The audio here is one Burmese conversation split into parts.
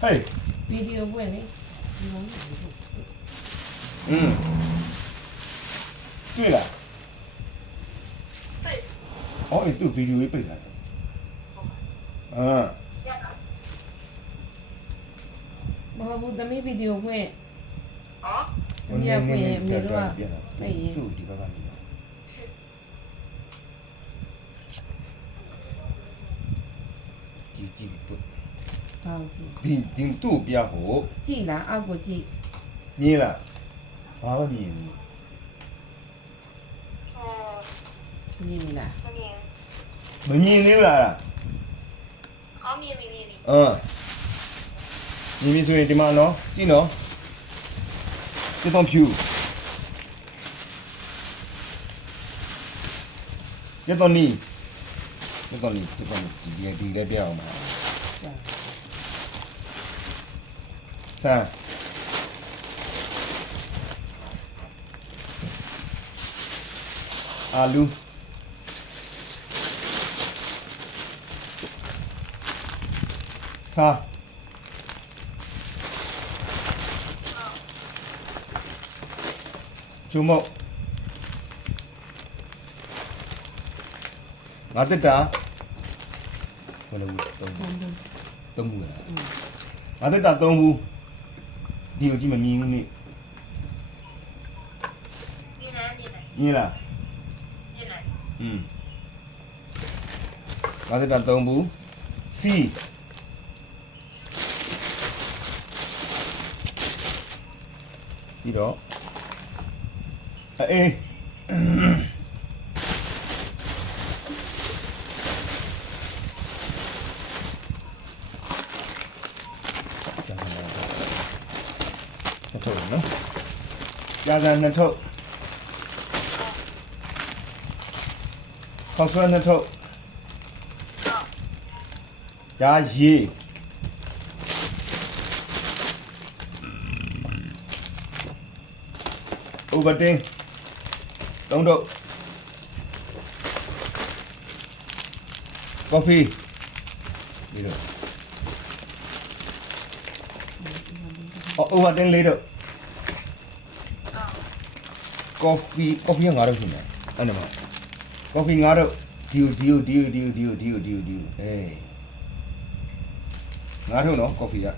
ဟေး ဗီဒီယိုပွင့်လေဒီလိုမျိုး อืมတွေ့လား 对， ဟောအဲ့သူဗီဒီယိုလေးပိတ်လာတယ်အာ မဟုတ်ဘူးသမီးဗီဒီယိုပွင့် 哦， သမီးကပွင့်ရင်အမေတို့က ပြန်လာ မိတ်ရင် သူ့ဒီဘက်ကနေကြည့်ကြည့် ပုတ် တောင်းကြည့် ဒီဒီသူ့ပြဖို့ ကြည့်လားအောက်ကိုကြည့် မြင်လားဘာမှမမြင်ဘူး 哦， မြင်ပြီလား 后面， မမြင်သေးဘူးလား 后面咪咪咪， အာမြင်ပြီဆိုရင်ဒီမှာနော်ကြည့်နော်ဒီတော့ဖြူရတော့နီရတော့နီဒီတော့ဒီဒီဒီလည်းပြအောင်ပါ sao? À, Alu sao? Chú mộ nó tất đã, tông bù tông bù tông bù. Nó tất cả tông bù. ဒီကိုကြည့်မမြင်ဘူးနိမြင်လားမြင်လားမြင်လားမြင်လားอืมဘာသာတုံးဘူး C ပြီးတော့အေး နှစ်ထုပ်နော်ကြာစံနှစ်ထုပ်ခေါက်ဆွဲနှစ်ထုပ်ရာရေဥပတင်းသုံးထုပ်ကော်ဖီပြီးတော့အော်ဥပတင်းလေးတော့ ကော်ဖီကော်ဖီကငါးတော့ရှင်တယ်အဲ့ဒါမှကော်ဖီငါတို့ဒီဒီဒီဒီဒီဒီဒီဒီအေးငါတို့နော်ကော်ဖီကရိ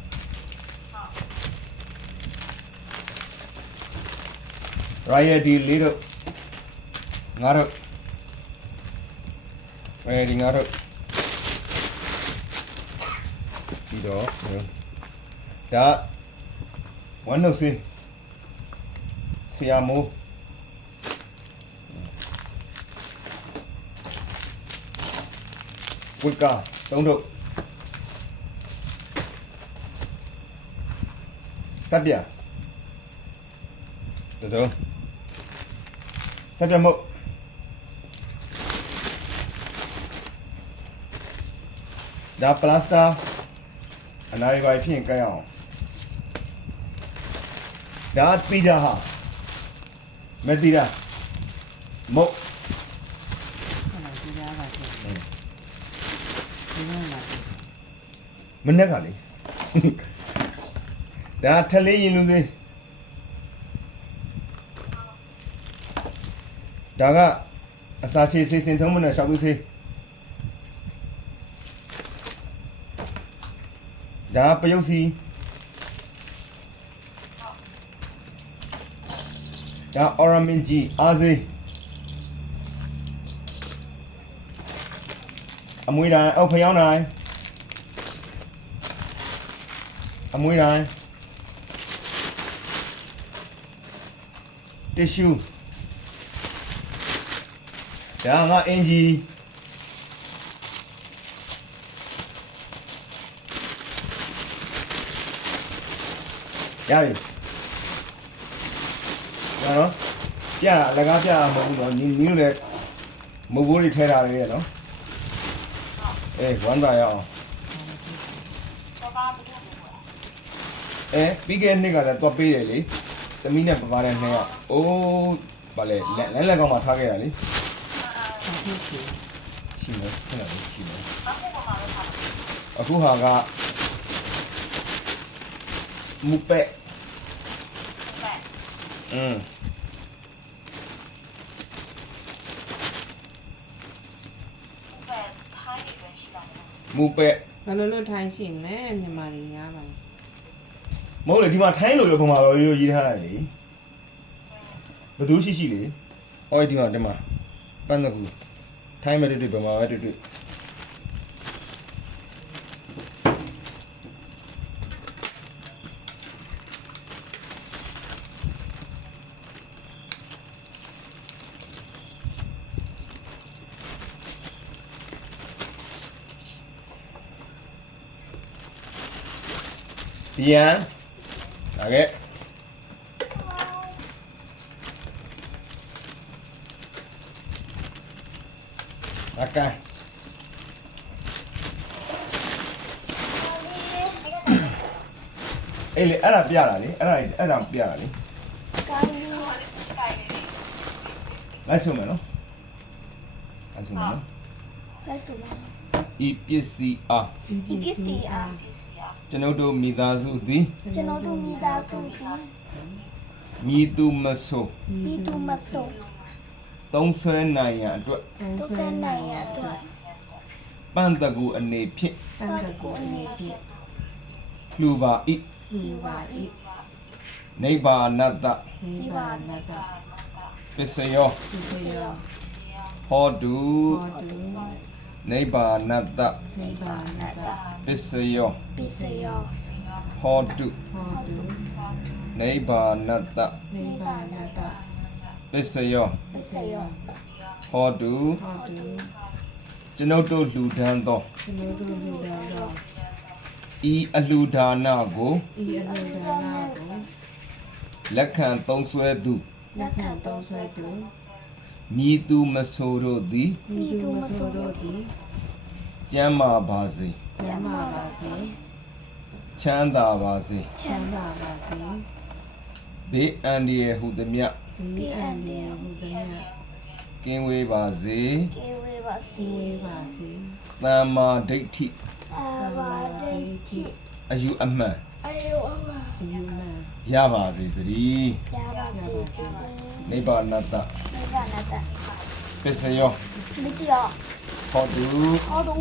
ုင်ယာဒီလေးတို့ငါတို့အဲဒီငါတို့ဒီတော့ဒါဝန်နုစီဆီယာမိုး ဝစ်ကာသုံးထုတ်စပ်ပြတတော်စပ်ပြမုတ်ဒါပလတ်စတာအနာရီပိုင်းဖြင့်ကဲအောင်ဒါပီဇာဟာမက်တီရာမုတ် ခဏကြည့်ရပါစေ ဒီမှာလာမနေ့ကလေဒါထလေးရင်လူစေးဒါကအစာချေစေးစင်ထုံးမနဲ့ရှောက်သူစေးဒါပယုတ်စီဒါအော်ရမင်ဂျီအားစေး အမွေတိုင်းအောက်ဖျောင်းတိုင်းအမွေးတိုင်းတ िश ူးဒါငါအင်ဂျီရပြီရတော့ပြတာအလကားပြတာမဟုတ်ဘူးတော့ညီညီတို့လည်းမဟုတ်ဘူးတွေထဲတာလေးရနော် အေးဝမ်းသာရအောင်အဲပြီးခဲ့တဲ့နှစ်ကလည်းတွက်ပေးတယ်လေသမီးနဲ့ပပနဲ့နှစ်ယောက်အိုးဗာလေလက်လက်လက်ကောင်မှာထားခဲ့တာလေရှိမယ်ခဏလေးရှိမယ်အခုဟာကမူပက်อืม မူပဲ့ဘာလို့လို့ထိုင်းရှိမလဲမြန်မာတွေများပါလားမဟုတ်လေဒီမှာထိုင်းလို့ရပုံမှာရောရေးထားတယ်လေဘယ်သူရှိရှိလေဟောဒီမှာဒီမှာပန်းတကူထိုင်းမဲ့တွေ့တွေ့ပုံမှာပဲတွေ့တွေ့ ပြန်ဒါကဲအကဲအေးလေအဲ့ဒါပြတာလေအဲ့ဒါအဲ့ဒါပြတာလေကိုင်းလေးကိုင်းလေးလိုက်ဆုံးမယ်နော်လိုက်ဆုံးမယ်နော်လက်စုလားဤပစ္စည်းအားဒီကစ်တီအာပစ္စည်းအာ ကျွန်ုပ်တို့မိသားစုသည်ကျွန်တော်တို့မိသားစုကမြည်သူမဆိုဒီတူမဆိုသုံးဆွဲနိုင်ရန်အတွက်ဒုက္ခနိုင်ရတော့ပန့်တကူအနေဖြင့်တန်တကိုအနေဖြင့်လှူပါဤလူပါဤနိဗ္ဗာနတ္တနိဗ္ဗာန်တပစ္စယောသူစေရောဟောတုဟောတု နိဗ္ဗာနတ္တနိဗ္ဗာန်တပစ္စယောပစ္စယောဟောတုဟောတုနိဗ္ဗာနတ္တနိဗ္ဗာန်တပစ္စယောပစ္စယောဟောတုဟောတုကျွန်ုပ်တို့လှူဒန်းသောကျွန်တော်တို့လူတော်တော့ဤအလှူဒါနကိုဤအလိုဒါနာကိုလက်ခံသုံးဆွဲသူလက်ခံသုံးဆွဲသူ မြည်သူမဆိုတို့သည်မိသူမဆိုတို့သည်ကျမ်းမာပါစေကျမ်းမာပါစေချမ်းသာပါစေချမ်းသာပါစေဘေးအန္တရာယ်ဟုသမျှဒီအန်ဒီဟူသည်ကင်းဝေးပါစေကေဝေပါစီစီဝေးပါစေတမ္မာဒိဋ္ဌိအာသဘာမာဒိဓိဋ္ဌိတိအယူအမှန် အယောအမဒီမန် ရပါစေသတည်း ရပါစီ နိဗ္ဗာနတ္တ နိဗ္ဗာန်တ ပစ္စယော မတိယော ဟောတု ဟောတူ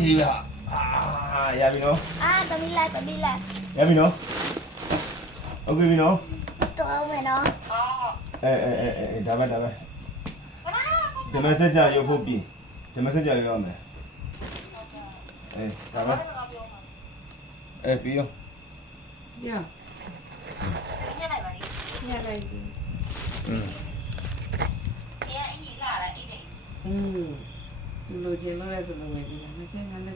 ဒီပါအာရပြီနော် အာတမီလိုက်တမီလိုက် ရပြီနော်โอเคပြီနော် တော့မယ်နော် အဲအဲအဲအဲဒါပဲဒါပဲဒီမက်ဆေ့ချ်ရုပ်ဖို့ပြီဒီမက်ဆေ့ချ်ရုပ်ရမယ်အဲဒါပဲအဲပြီးရော Ja. Ja, right. Mm. Mm. လူချင်းလို့လဲဆိုလို့ဝယ်ပြီးတာမချင်းငါလည်း